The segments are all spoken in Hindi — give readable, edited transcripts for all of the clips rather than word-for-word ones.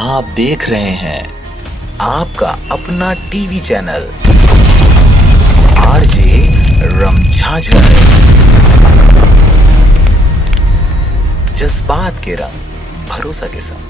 आप देख रहे हैं आपका अपना टीवी चैनल आरजे रमझाझर। जज्बात के रंग भरोसा के संग।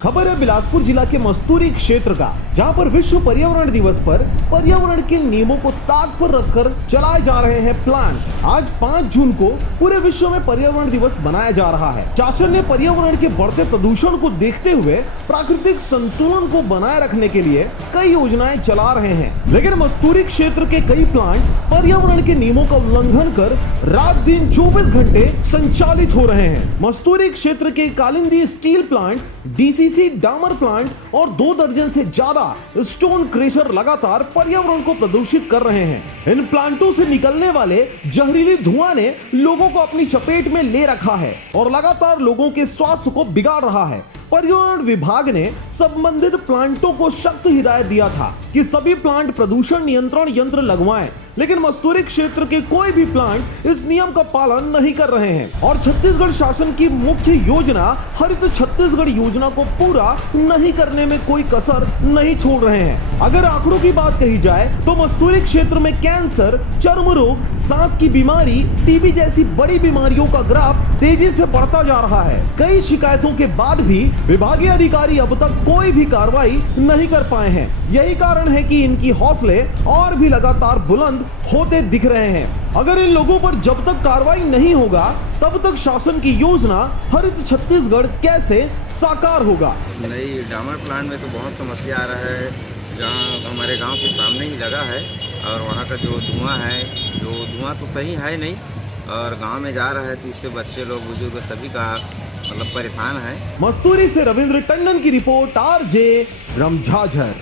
खबर है बिलासपुर जिला के मस्तूरी क्षेत्र का, जहां पर विश्व पर्यावरण दिवस पर पर्यावरण के नियमों को ताक पर रखकर चलाए जा रहे हैं प्लांट। आज 5 जून को पूरे विश्व में पर्यावरण दिवस मनाया जा रहा है। शासन ने पर्यावरण के बढ़ते प्रदूषण को देखते हुए प्राकृतिक संतुलन को बनाए रखने के लिए कई योजनाएं चला रहे हैं, लेकिन मस्तूरी क्षेत्र के कई प्लांट पर्यावरण के नियमों का उल्लंघन कर रात दिन 24 घंटे संचालित हो रहे हैं। मस्तूरी क्षेत्र के कालिंदी स्टील प्लांट, डीसीसी डामर प्लांट और 2 दर्जन से ज्यादा स्टोन क्रेशर लगातार पर्यावरण को प्रदूषित कर रहे हैं। इन प्लांटों से निकलने वाले जहरीले धुआं ने लोगों को अपनी चपेट में ले रखा है और लगातार लोगों के स्वास्थ्य को बिगाड़ रहा है। पर्यावरण विभाग ने संबंधित प्लांटों को सख्त हिदायत दिया था कि सभी प्लांट प्रदूषण नियंत्रण यंत्र लगवाएं, लेकिन मस्तूरी क्षेत्र के कोई भी प्लांट इस नियम का पालन नहीं कर रहे हैं और छत्तीसगढ़ शासन की मुख्य योजना हरित छत्तीसगढ़ योजना को पूरा नहीं करने में कोई कसर नहीं छोड़ रहे हैं। अगर आंकड़ों की बात कही जाए तो मस्तूरी क्षेत्र में कैंसर, चर्म रोग, सांस की बीमारी, टीबी जैसी बड़ी बीमारियों का ग्राफ तेजी से बढ़ता जा रहा है। कई शिकायतों के बाद भी विभागीय अधिकारी अब तक कोई भी कार्रवाई नहीं कर पाए हैं। यही कारण है कि इनकी हौसले और भी लगातार बुलंद होते दिख रहे हैं। अगर इन लोगों पर जब तक कार्रवाई नहीं होगा तब तक शासन की योजना हरित छत्तीसगढ़ कैसे साकार होगा। नहीं, डामर प्लांट में तो बहुत समस्या आ रहा है। जहाँ हमारे गांव के सामने ही जगह है और वहाँ का जो धुआं तो सही है नहीं और गांव में जा रहा है तो इससे बच्चे लोग, बुजुर्ग सभी का मतलब परेशान है। मस्तूरी से रविंद्र टंडन की रिपोर्ट, आरजे रमझाझर।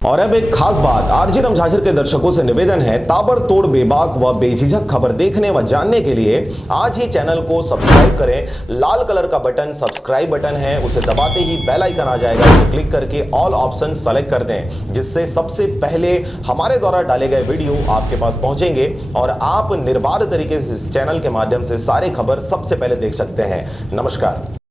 और अब एक खास बात, आरजे रमझाझर के दर्शकों से निवेदन है, ताबड़तोड़ बेबाक व बेझिझक खबर देखने व जानने के लिए आज ही चैनल को सब्सक्राइब करें। लाल कलर का बटन सब्सक्राइब बटन है, उसे दबाते ही बेल आइकन आ जाएगा, उसे क्लिक करके ऑल ऑप्शन सेलेक्ट कर दें, जिससे सबसे पहले हमारे द्वारा डाले गए वीडियो आपके पास पहुंचेंगे और आप निर्बाध तरीके से इस चैनल के माध्यम से सारे खबर सबसे पहले देख सकते हैं। नमस्कार।